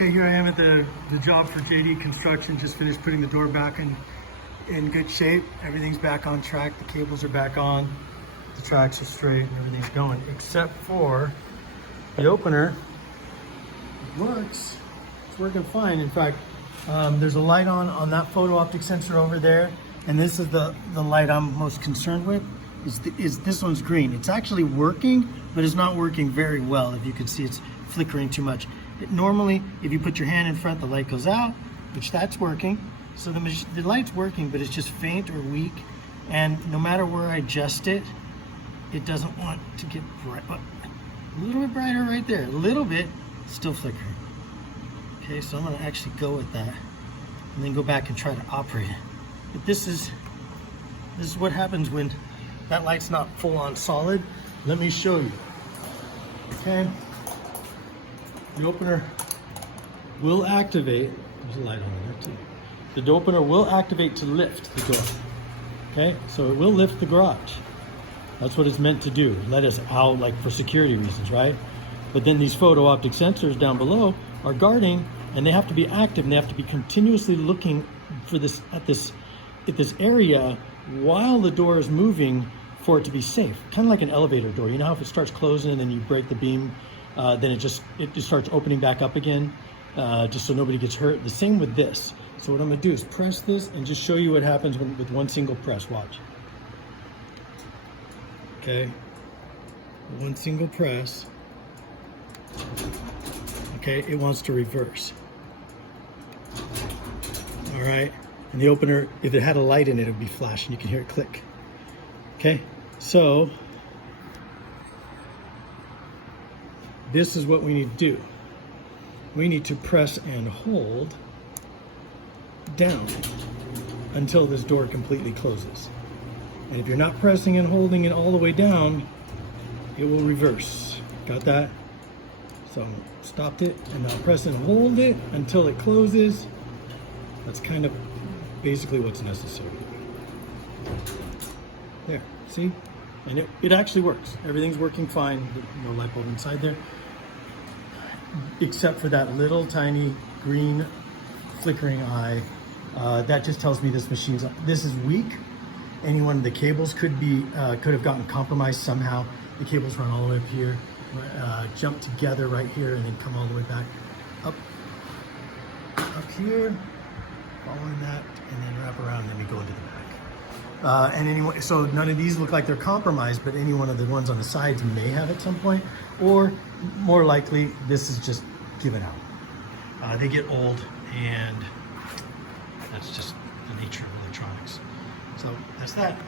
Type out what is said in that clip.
Okay, here I am at the job for JD Construction. Just finished putting the door back in good shape. Everything's back on track. The cables are back on. The tracks are straight and everything's going, except for the opener. It works. It's working fine. In fact, there's a light on that photo optic sensor over there, and this is the light I'm most concerned with. Is this one's green. It's actually working, but it's not working very well. If you can see, it's flickering too much. Normally, if you put your hand in front, the light goes out, which that's working. So the light's working, but it's just faint or weak. And no matter where I adjust it, it doesn't want to get bright. A little bit brighter right there, a little bit, still flickering. Okay, so I'm gonna actually go with that and then go back and try to operate it. But this is what happens when that light's not full on solid. Let me show you, okay? The opener will activate. There's a light on there too. The opener will activate to lift the door. Okay, so it will lift the garage. That's what it's meant to do. Let us out, like for security reasons, right? But then these photo optic sensors down below are guarding, and they have to be active, and they have to be continuously looking for this at this area while the door is moving for it to be safe. Kind of like an elevator door. You know how if it starts closing and then you break the beam, then it just starts opening back up again, just so nobody gets hurt. The same with this. So what I'm gonna do is press this and just show you what happens with one single press. Watch. Okay, one single press. Okay, it wants to reverse. All right, and the opener, if it had a light in it, it would be flashing. You can hear it click. Okay, so this is what we need to do. We need to press and hold down until this door completely closes. And if you're not pressing and holding it all the way down, it will reverse. Got that? So stopped it, and now press and hold it until it closes. That's kind of basically what's necessary. There, see? And it actually works. Everything's working fine. No light bulb inside there, except for that little tiny green flickering eye. That just tells me this is weak. Any one of the cables could have gotten compromised somehow. The cables run all the way up here, jump together right here, and then come all the way back up here, following that, and then wrap around, and then we go into the back. And anyway, so none of these look like they're compromised, but any one of the ones on the sides may have at some point, or more likely, this is just given out. They get old, and that's just the nature of electronics. So that's that.